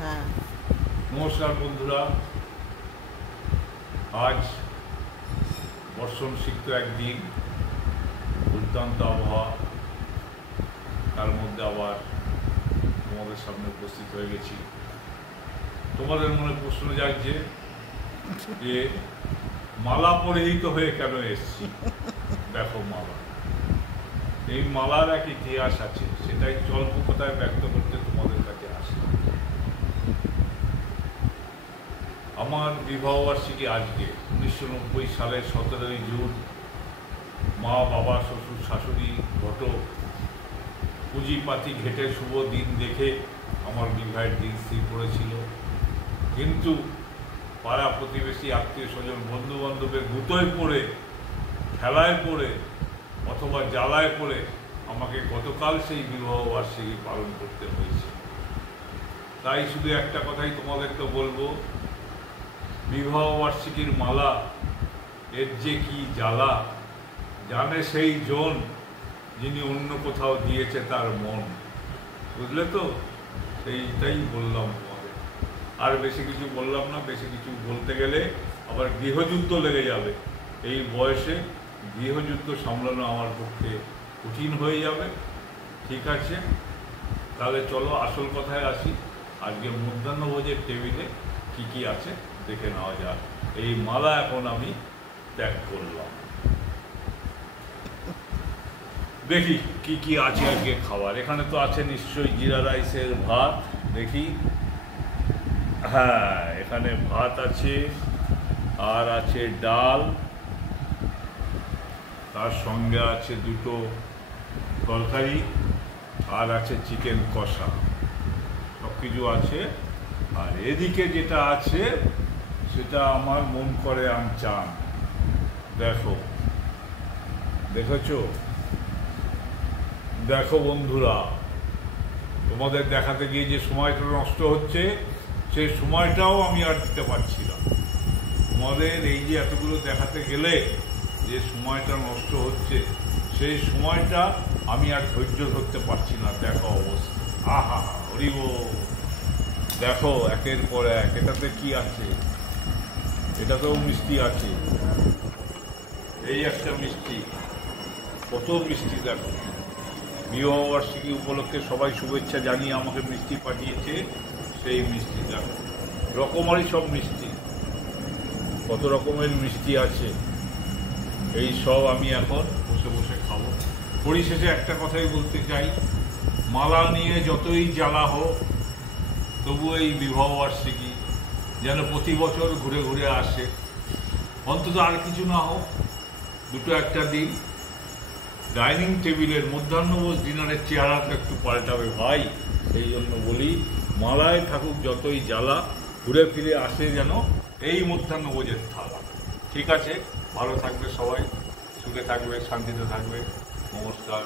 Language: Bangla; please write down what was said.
হ্যাঁ। নমস্কার বন্ধুরা, আজ বর্ষণ সিক্ত একদিন, দুর্দান্ত আবহাওয়া, তার মধ্যে আবার তোমাদের সামনে উপস্থিত হয়ে গেছি। তোমাদের মনে প্রশ্ন জাগছে যে মালা পরিহিত হয়ে কেন এসছি। দেখো, মালা, এই মালার এক ইতিহাস আছে, সেটাই স্বল্প কথায় ব্যক্ত করতে তোমাদের কাছে আসলাম। আমার বিবাহবার্ষিকী আজকে 1990 সালের 17ই জুন। মা, বাবা, শ্বশুর, শাশুড়ি, ঘটক, পুঁজিপাতি ঘেটে শুভ দিন দেখে আমার বিবাহের দিন স্থির করেছিল। কিন্তু পাড়া প্রতিবেশী, আত্মীয় স্বজন, বন্ধু বান্ধবের গুতোয় পড়ে, খেলায় পড়ে অথবা জ্বালায় পড়ে আমাকে গতকাল সেই বিবাহবার্ষিকী পালন করতে হয়েছে। তাই শুধু একটা কথাই তোমাদেরকে বলবো, বিবাহবার্ষিকীর মালা এর যে কি জ্বালা জানে সেই জন যিনি অন্য কোথাও দিয়েছে তার মন। বুঝলে তো? সেইটাই বললাম তোমাদের, আর বেশি কিছু বললাম না। বেশি কিছু বলতে গেলে আবার গৃহযুদ্ধ লেগে যাবে। এই বয়সে গৃহযুদ্ধ সামলানো আমার পক্ষে কঠিন হয়ে যাবে। ঠিক আছে, তাহলে চলো আসল কথায় আসি। আজকে মধ্যাহ্নভোজের টেবিলে কি কি আছে দেখে নেওয়া যাক। এই মালা এখন আমি ত্যাগ করলাম। দেখি কি কি আছে আজকে খাবার। এখানে তো আছে নিশ্চয়ই জিরা রাইসের ভাত। দেখি, হ্যাঁ, এখানে ভাত আছে, আর আছে ডাল, তার সঙ্গে আছে দুটো তরকারি, আর আছে চিকেন কষা, সব কিছু আছে। আর এদিকে যেটা আছে সেটা আমার মন করে আমচান। দেখো, দেখেছো? দেখো বন্ধুরা, তোমাদের দেখাতে গিয়ে যে সময়টা নষ্ট হচ্ছে, সেই সময়টাও আমি আর দিতে পারছি না। তোমাদের এই যে এতগুলো দেখাতে গেলে যে সময়টা নষ্ট হচ্ছে, সেই সময়টা আমি আর ধৈর্য ধরতে পারছি না। দেখো অবস্থা, আহা হরিব। দেখো একের পর এক, এটাতে কি আছে? এটাতেও মিষ্টি আছে, এই একটা মিষ্টি, কত মিষ্টি। দেখো, বিবাহবার্ষিকী উপলক্ষে সবাই শুভেচ্ছা জানিয়ে আমাকে মিষ্টি পাঠিয়েছে, সেই মিষ্টি দেখো, রকমারি সব মিষ্টি, কত রকমের মিষ্টি আছে। এই সব আমি এখন বসে বসে খাবো। পরিশেষে একটা কথাই বলতে চাই, মালা নিয়ে যতই জ্বালা হোক, তবু এই বিবাহবার্ষিকী যেন প্রতি বছর ঘুরে ঘুরে আসে। অন্তত আর কিছু না হোক, দুটো একটা দিন ডাইনিং টেবিলের মধ্যাহ্নভোজ ডিনারের চেহারাটা একটু পাল্টাবে ভাই। সেই জন্য বলি, মালায় থাকুক যতই জ্বালা, ঘুরে ফিরে আসে যেন এই মধ্যাহ্নভোজের থালা। ঠিক আছে, ভালো থাকবে সবাই, সুখে থাকবে, শান্তিতে থাকবে। নমস্কার।